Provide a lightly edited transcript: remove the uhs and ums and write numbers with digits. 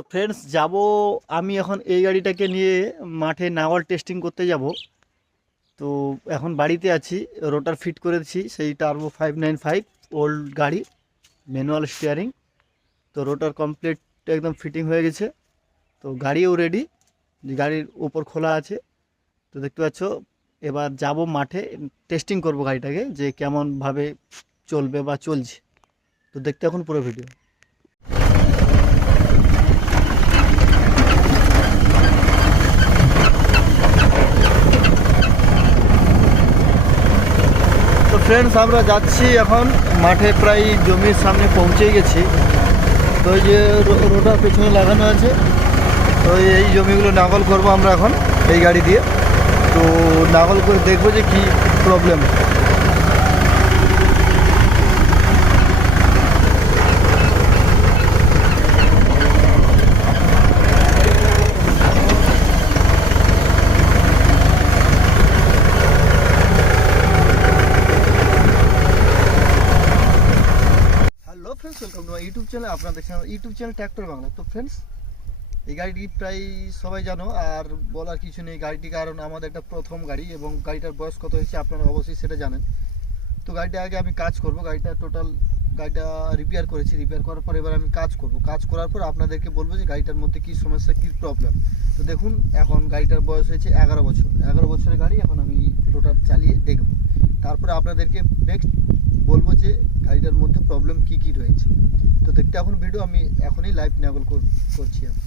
তো ফ্রেন্ডস যাব আমি এখন এই গাড়িটাকে নিয়ে মাঠে নাগল টেস্টিং করতে যাব। তো এখন বাড়িতে আছি, রোটার ফিট করেছি সেই টার্বো 595 ওল্ড গাড়ি, ম্যানুয়াল স্টিয়ারিং। তো রোটার কমপ্লিট একদম ফিটিং হয়ে গেছে, তো গাড়িও রেডি, গাড়ির উপর খোলা আছে। তো দেখতে পাচ্ছ, এবার যাব মাঠে টেস্টিং করব গাড়িটাকে যে কেমনভাবে চলবে বা চলছে। তো দেখতে এখন পুরো ভিডিও। তো ফ্রেন্ডস আমরা যাচ্ছি এখন মাঠে, প্রায় জমির সামনে পৌঁছে গেছি। তো এই যে রোটার পেছনে লাগানো আছে, তো এই জমিগুলো নাগল করব আমরা এখন এই গাড়ি দিয়ে। তো নাগল করে দেখবো যে কী problem. Hello friends, welcome to my YouTube channel. আপনারা দেখছেন ইউটিউব চ্যানেল ট্র্যাক্টর বাংলা। তো ফ্রেন্ডস, এই গাড়িটি প্রায় সবাই জানো, আর বলার কিছু নেই গাড়িটি, কারণ আমাদের একটা প্রথম গাড়ি এবং গাড়িটার বয়স কত হয়েছে আপনারা অবশ্যই সেটা জানেন। তো গাড়িটা আগে আমি কাজ করব, গাড়িটা রিপেয়ার করেছি, রিপেয়ার করার পর এবার আমি কাজ করব। কাজ করার পর আপনাদেরকে বলবো যে গাড়িটার মধ্যে কী সমস্যা, কী প্রবলেম। তো দেখুন, এখন গাড়িটার বয়স হয়েছে 11 বছর, 11 বছরের গাড়ি। এখন আমি রোটার চালিয়ে দেখব, তারপরে আপনাদেরকে নেক্সট বলবো যে গাড়িটার মধ্যে প্রবলেম কী কী রয়েছে। তো দেখতে এখন ভিডিও আমি এখনই লাইভ নাগল করছি আমি।